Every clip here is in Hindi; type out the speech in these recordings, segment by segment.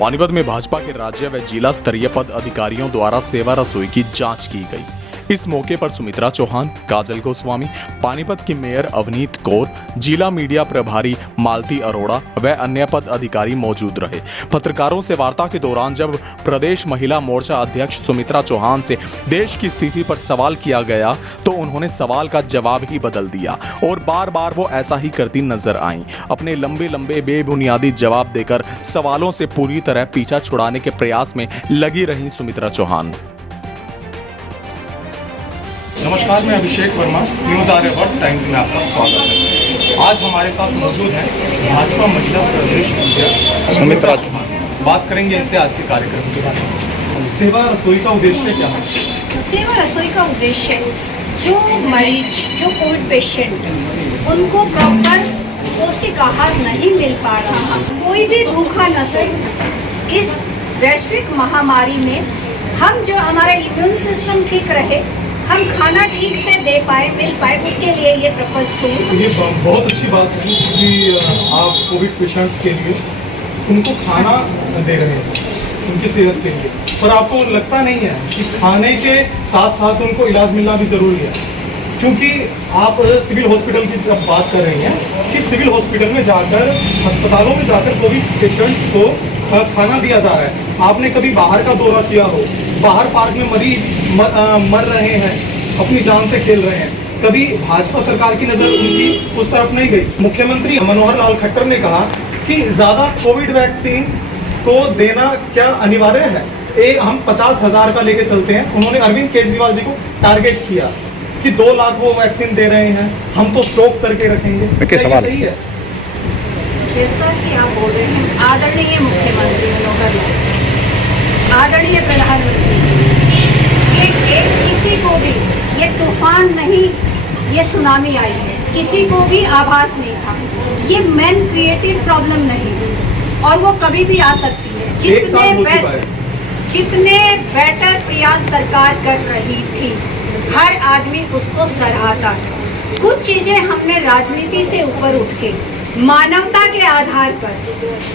पानीपत में भाजपा के राज्य व जिला स्तरीय पद अधिकारियों द्वारा सेवा रसोई की जांच की गई। इस मौके पर सुमित्रा चौहान, काजल गोस्वामी, पानीपत की मेयर अवनीत कौर, जिला मीडिया प्रभारी मालती अरोड़ा व अन्य पद अधिकारी मौजूद रहे। पत्रकारों से वार्ता के दौरान जब प्रदेश महिला मोर्चा अध्यक्ष सुमित्रा चौहान से देश की स्थिति पर सवाल किया गया तो उन्होंने सवाल का जवाब ही बदल दिया और बार बार वो ऐसा ही करती नजर आईं। अपने लंबे लंबे बेबुनियादी जवाब देकर सवालों से पूरी तरह पीछा छुड़ाने के प्रयास में लगी रहीं सुमित्रा चौहान। नमस्कार, मैं अभिषेक वर्मा, न्यूज़ आर्यावर्त टाइम्स में आपका स्वागत है। आज हमारे साथ मौजूद हैं भाजपा महिला प्रदेश अध्यक्ष सुमित्रा चौहान। बात करेंगे इनसे आज के कार्यक्रम के बारे में। सेवा रसोई का उद्देश्य क्या है? सेवा रसोई का उद्देश्य जो मरीज, जो कोविड पेशेंट, उनको प्रॉपर पौष्टिक आहार नहीं मिल पा रहा, कोई भी भूखा न सोए। इस वैश्विक महामारी में हम जो हमारा इम्यून सिस्टम ठीक रहे, हम खाना ठीक से दे पाए, मिल पाए, उसके लिए ये प्रपोज हुई। ये बहुत अच्छी बात है कि आप कोविड पेशेंट्स के लिए उनको खाना दे रहे हैं उनकी सेहत के लिए, पर आपको लगता नहीं है कि खाने के साथ साथ उनको इलाज मिलना भी ज़रूरी है? क्योंकि आप सिविल हॉस्पिटल की जब बात कर रही हैं कि सिविल हॉस्पिटल में जाकर, अस्पतालों में जाकर कोविड पेशेंट्स को खाना दिया जा रहा है। आपने कभी बाहर का दौरा किया हो, बाहर पार्क में मरीज मर रहे हैं, अपनी जान से खेल रहे हैं, कभी भाजपा सरकार की नज़र उनकी उस तरफ नहीं गई? मुख्यमंत्री मनोहर लाल खट्टर ने कहा कि ज़्यादा कोविड वैक्सीन को देना क्या अनिवार्य है? हम 50,000 का लेके चलते हैं। उन्होंने अरविंद केजरीवाल जी को टारगेट किया कि 2 लाख वो वैक्सीन दे रहे हैं, हम तो स्टॉक करके रखेंगे। क्या सवाल सही है? जैसा कि आप बोल रहे हैं, आदरणीय मुख्यमंत्री मनोहर लाल, आदरणीय प्रधानमंत्री, ये किसी को भी ये तूफान नहीं, ये सुनामी आई है, किसी को भी आभास नहीं था। ये मैन क्रिएटेड प्रॉब्लम नहीं और वो कभी भी आ सकती है। जितने बेटर प्रयास सरकार कर रही थी, हर आदमी उसको सराहता है। कुछ चीजें हमने राजनीति से ऊपर उठ के मानवता के आधार पर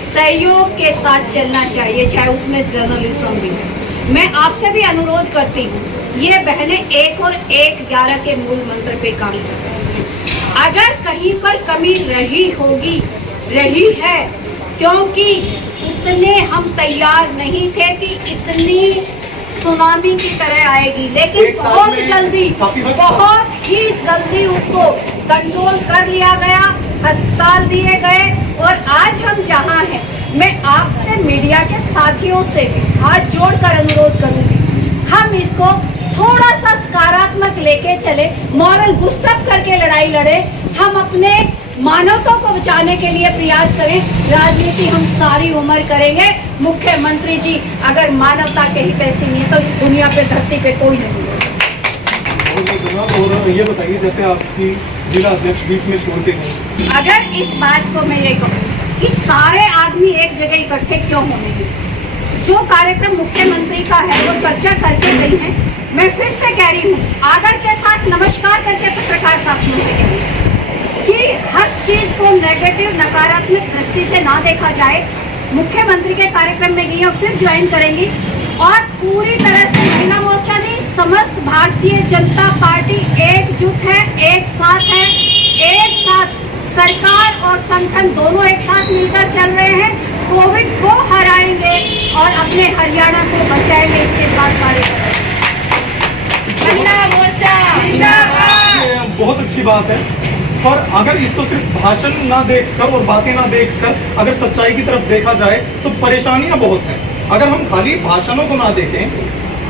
सहयोग के साथ चलना चाहिए, चाहे उसमें जर्नलिज्म भी है। मैं आपसे भी अनुरोध करती हूँ, ये बहनें 1 और 1 11 के मूल मंत्र पे काम कर रही हैं। अगर कहीं पर कमी रही है, क्योंकि उतने हम तैयार नहीं थे कि इतनी सुनामी की तरह आएगी, लेकिन बहुत ही जल्दी उसको कंट्रोल कर लिया गया, अस्पताल दिए गए। और आज हम जहां हैं, मैं आपसे मीडिया के साथियों से हाथ जोड़कर अनुरोध करूंगी, हम इसको थोड़ा सा सकारात्मक लेके चले, मॉरल बूस्टअप करके लड़ाई लड़े, हम अपने मानवता को बचाने के लिए प्रयास करें। राजनीति हम सारी उम्र करेंगे। मुख्यमंत्री जी, अगर मानवता के हित ऐसी नहीं है तो इस दुनिया पे, धरती पे कोई नहीं है। और ये बताइए, जैसे आपकी जिला अध्यक्ष बीच में छोड़ते हैं, अगर इस बात को मैं ये कहूँ कि सारे आदमी एक जगह इकट्ठे क्यों होंगे, जो कार्यक्रम मुख्यमंत्री का है वो चर्चा करके गई है। मैं फिर से कह रही हूँ, आदर के साथ नमस्कार करके पत्रकार साथियों से कह रही हूँ कि हर चीज को नेगेटिव, नकारात्मक दृष्टि से ना देखा जाए। मुख्यमंत्री के कार्यक्रम में गई और फिर ज्वाइन करेंगी और पूरी तरह से महिला मोर्चा नहीं, समस्त भारतीय जनता पार्टी एकजुट है, एक साथ है, एक साथ सरकार और संगठन दोनों एक साथ मिलकर चल रहे हैं। कोविड को हराएंगे और अपने हरियाणा को बचाएंगे, इसके साथ कार्य करेंगे। महिला मोर्चा जिंदाबाद। बहुत अच्छी बात है, पर अगर इसको सिर्फ भाषण ना देखकर और बातें ना देखकर अगर सच्चाई की तरफ देखा जाए तो परेशानियां बहुत हैं। अगर हम खाली भाषणों को ना देखें,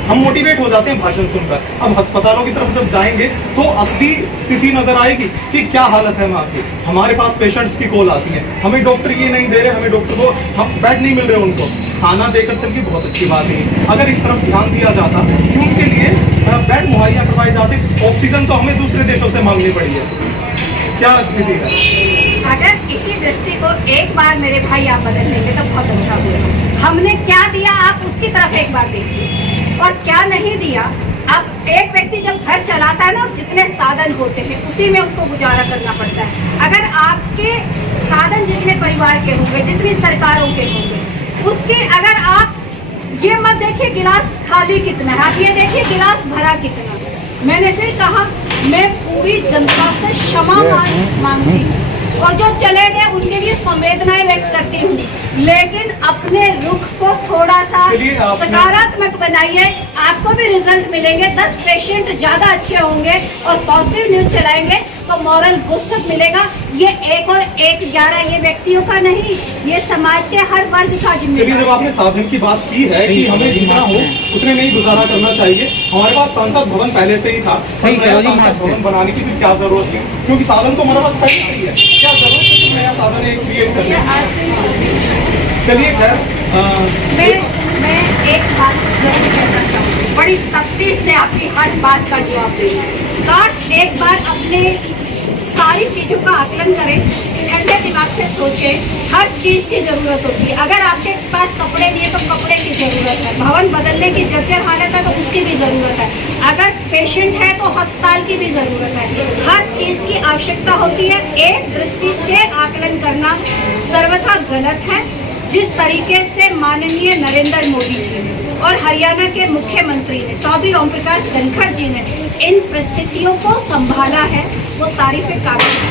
हम मोटिवेट हो जाते हैं भाषण सुनकर। अब अस्पतालों की तरफ जब जाएंगे तो असली स्थिति नजर आएगी कि क्या हालत है वहाँ की। हमारे पास पेशेंट्स की कॉल आती है, हमें डॉक्टर ये नहीं दे रहे, हमें डॉक्टर को हम बेड नहीं मिल रहे, उनको खाना देकर चल के बहुत अच्छी बात है। अगर इस तरफ ध्यान दिया जाता कि उनके लिए बेड मुहैया करवाए जाते, ऑक्सीजन तो हमें दूसरे देशों से मांगनी पड़ी है। क्या स्थिति है? अगर इसी दृष्टि को एक बार मेरे भाई आप बदल लेंगे तो बहुत अच्छा होगा। हमने क्या दिया, आप उसकी तरफ एक बार देखिए, और क्या नहीं दिया। अब एक व्यक्ति जब घर चलाता है ना, जितने साधन होते हैं उसी में उसको गुजारा करना पड़ता है। अगर आपके साधन जितने परिवार के होंगे, जितनी सरकारों के होंगे, उसकी अगर ये मत देखिए गिलास खाली कितना है, आप ये देखिए गिलास भरा कितना है। मैंने फिर कहा मैं पूरी जनता से क्षमा मांगती हूँ और जो चले गए उनके लिए संवेदनाएं व्यक्त करती हूँ, लेकिन अपने रुख को थोड़ा सा सकारात्मक बनाइए, आपको भी रिजल्ट मिलेंगे। 10 पेशेंट ज्यादा अच्छे होंगे और पॉजिटिव न्यूज चलाएंगे तो मॉरल बूस्टअप मिलेगा। ये 1 और 1 11 ये व्यक्तियों का नहीं, ये समाज के हर वर्ग का जिम्मेदारी। चलिए, जब आपने साधन की बात की है कि हमें जितना हो उतने में ही गुजारा करना चाहिए, हमारे पास संसद भवन पहले से ही था, नया संसद भवन बनाने की फिर क्या जरूरत थी? क्योंकि साधन तो हमारे पास पहले से ही है, क्या जरूरत है कि नया साधन एक क्रिएट करने की? चलिए खैर, मैं एक बात जरूर कहना चाहूँगी, बड़ी तफ्तीश से आपकी हर बात का जवाब देना। काश एक बार अपने सारी चीज़ों का आकलन करें, ठंडे दिमाग से सोचें। हर चीज़ की ज़रूरत होती है, अगर आपके पास कपड़े नहीं है तो कपड़े की ज़रूरत है, भवन बदलने की जर्जर हालत है तो उसकी भी ज़रूरत है, अगर पेशेंट है तो अस्पताल की भी ज़रूरत है। हर चीज़ की आवश्यकता होती है। एक दृष्टि से आकलन करना सर्वथा गलत है। जिस तरीके से माननीय नरेंद्र मोदी जी ने और हरियाणा के मुख्यमंत्री ने, चौधरी ओम प्रकाश धनखड़ जी ने इन परिस्थितियों को संभाला है, वो तारीफ़े काबिल है।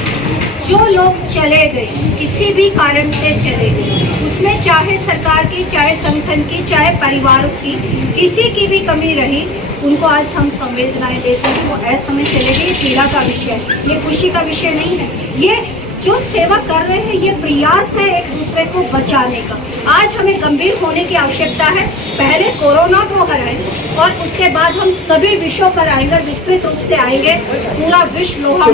जो लोग चले गए, किसी भी कारण से चले गए, उसमें चाहे सरकार की, चाहे संगठन की, चाहे परिवार की, किसी की भी कमी रही, उनको आज हम संवेदनाएं देते हैं। वो असमय चले गए, ये पीड़ा का विषय है, ये खुशी का विषय नहीं है। ये जो सेवा कर रहे हैं ये प्रयास है एक दूसरे को बचाने का। आज हमें गंभीर होने की आवश्यकता है। पहले कोरोना को हराएं और उसके बाद हम सभी विषयों पर आएंगे, विस्तृत रूप से आएंगे। पूरा विश्व लोहा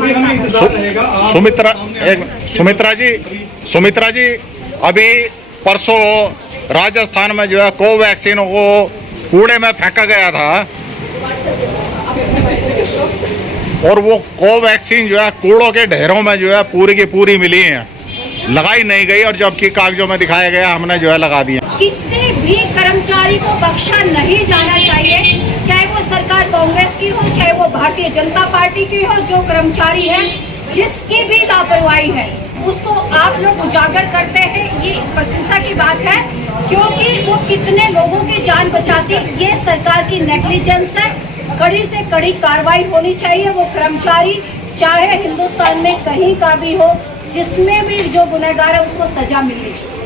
सुमित्रा जी, अभी परसों राजस्थान में जो है कोवैक्सीन को कूड़े में फेंका गया था और वो कोवैक्सीन जो है कूड़ों के ढेरों में जो है पूरी की पूरी मिली है, लगाई नहीं गई, और जबकि कागजों में दिखाया गया हमने जो है लगा दिया। किसी भी कर्मचारी को बख्शा नहीं जाना चाहिए, चाहे वो सरकार कांग्रेस की हो, चाहे वो भारतीय जनता पार्टी की हो। जो कर्मचारी है, जिसकी भी लापरवाही है, उसको आप लोग उजागर करते हैं, ये प्रशंसा की बात है, क्योंकि वो कितने लोगों की जान बचाती। ये सरकार की नेग्लिजेंस है, कड़ी से कड़ी कार्रवाई होनी चाहिए। वो कर्मचारी चाहे हिंदुस्तान में कहीं का भी हो, जिसमें भी जो गुनहगार है उसको सजा मिलनी चाहिए।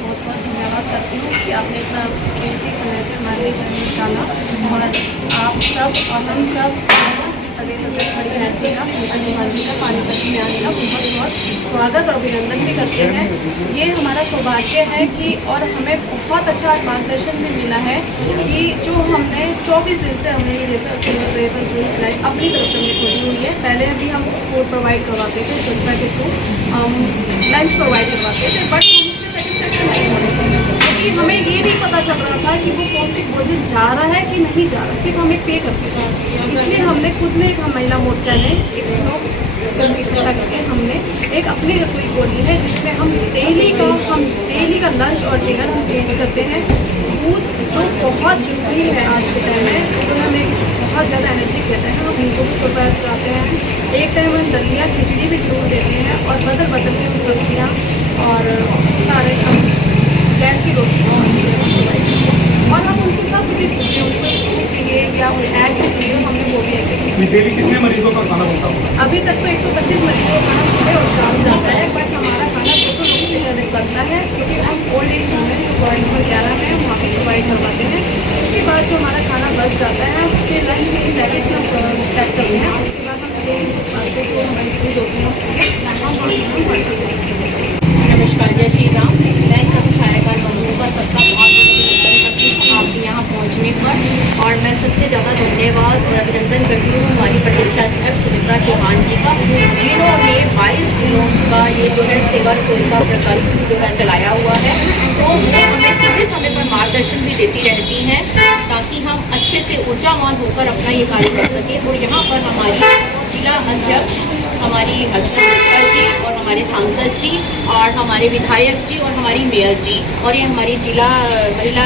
बहुत बहुत धन्यवाद करती हूँ कि आपने इतना कीमती समय से हमारे लिए समय निकाला, और आप सब और हम सब बड़ी एनर्जी का अनुवादी का पानीपत में आने का बहुत बहुत स्वागत और अभिनंदन भी करते हैं। ये हमारा सौभाग्य है कि और हमें बहुत अच्छा मार्गदर्शन भी मिला है कि जो हमने 24 दिन से हमने ये जैसे अपनी तरफ से हमने खोली हुई है। पहले भी हम फूड प्रोवाइड करवाते थे, संस्था के थ्रू लंच प्रोवाइड करवाते थे, बट हम उससे सेटिस्फेक्शन नहीं हो रहे थे, क्योंकि हमें ये नहीं पता चल रहा था कि वो पौष्टिक भोजन जा रहा है कि नहीं जा रहा, सिर्फ हमें पे करते थे। इसलिए हमने खुद ने एक महिला मोर्चा ने एक स्मोक इकट्ठा करके हमने एक अपनी रसोई खोली है, जिसमें हम डेली का लंच और डिनर हम चेंज करते हैं। दूध जो बहुत जरूरी है आज के टाइम में, जो हमें बहुत ज़्यादा एनर्जी देता है, हम उनको भी प्रोवाइड कराते हैं। एक टाइम हम दलिया खिचड़ी भी जरूर देते हैं, और बदल के हम सब्जियाँ और सारे हम गैस की रोटी और हम उनसे सब कुछ उनको चाहिए या ऐड भी चाहिए, हमने वो भी ऐसे। डेली कितने मरीजों का खाना बनता है? अभी तक तो 125 मरीजों का खाना सुबह और शाम जाता है, बट हमारा खाना 200 लोगों की तरह बनता है, क्योंकि हम ओल्ड एज होम है जो वार्ड नंबर 11 में वहाँ पर प्रोवाइड करवाते हैं। उसके बाद जो हमारा खाना बच जाता है उससे लंच में पैकेज में पैक करते हैं। उसके बाद हम जो हमारी फूड होती है। नमस्कार, जय श्री राम। मैं सब छायाकार बंधुओं का सबका बहुत अभिनंदन करती हूँ आपके यहाँ पहुँचने पर, और मैं सबसे ज़्यादा धन्यवाद और अभिनंदन करती हूँ हमारी प्रदेशाध्यक्ष सुमित्रा चौहान जी का, जिन्होंने 22 जिलों का ये जो है सेवा रसोई का प्रकल्प जो है चलाया हुआ है। तो वो हमें समय समय पर मार्गदर्शन भी देती रहती हैं, ताकि हम अच्छे से ऊर्जावान होकर अपना ये कार्य कर सकें। और यहाँ पर हमारी जिला अध्यक्ष हमारी अर्चना गुप्ता जी और हमारे सांसद जी और हमारे विधायक जी और हमारी मेयर जी और ये हमारी जिला महिला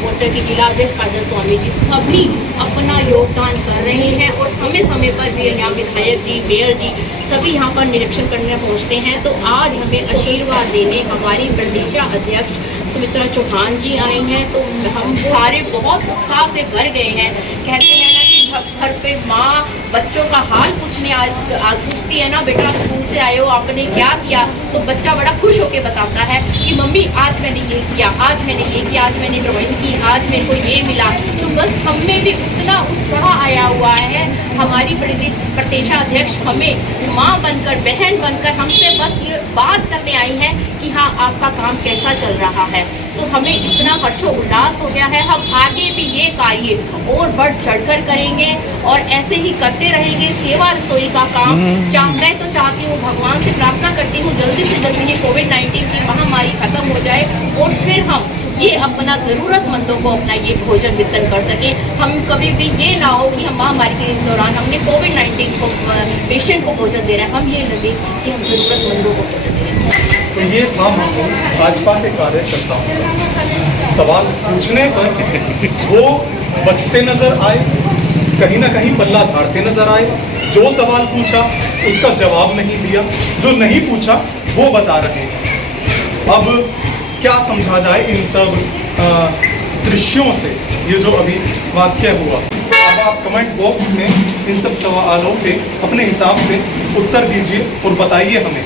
मोर्चा की जिला अध्यक्ष काजल स्वामी जी सभी अपना योगदान कर रहे हैं, और समय समय पर भी यहाँ विधायक जी, मेयर जी सभी यहाँ पर निरीक्षण करने पहुँचते हैं। तो आज हमें आशीर्वाद देने हमारी प्रदेशा अध्यक्ष सुमित्रा चौहान जी आई हैं, तो हम सारे बहुत उत्साह से भर गए हैं। कहते हैं ना कि जब घर पे माँ बच्चों का हाल पूछने पूछती है ना, बेटा स्कूल से आए हो आपने क्या किया, तो बच्चा बड़ा खुश होकर बताता है कि मम्मी आज मैंने ये किया, आज मैंने ये किया, आज मैंने ड्राइंग की, आज मेरे को ये मिला। तो बस हम में भी उतना उत्साह आया हुआ है। हमारी प्रदेशा अध्यक्ष हमें माँ बनकर, बहन बनकर हमसे बस ये बात करने आई है कि हाँ आपका काम कैसा चल रहा है। तो हमें इतना हर्षोल्लास हो गया है। हम आगे भी ये कार्य और बढ़ चढ़कर करेंगे और ऐसे ही करते रहेंगे। सेवा रसोई का काम मैं तो चाहती हूँ, भगवान से प्रार्थना करती हूँ जल्दी से जल्दी ये कोविड-19 की महामारी खत्म हो जाए और फिर हम ये अपना ज़रूरतमंदों को अपना ये भोजन वितरण कर सके। हम कभी भी ये ना हो कि हम महामारी के दौरान हमने कोविड-19 को पेशेंट को भोजन दे रहे हैं, हम ये लगे कि हम ज़रूरतमंदों को भोजन दे रहे हैं। तो ये था माहौल भाजपा के कार्यकर्ताओं का। सवाल पूछने पर वो बचते नजर आए, कहीं ना कहीं पल्ला झाड़ते नजर आए। जो सवाल पूछा उसका जवाब नहीं दिया, जो नहीं पूछा वो बता रहे हैं। अब क्या समझा जाए इन सब दृश्यों से, ये जो अभी वाक्य हुआ। अब आप कमेंट बॉक्स में इन सब सवालों के अपने हिसाब से उत्तर दीजिए और बताइए हमें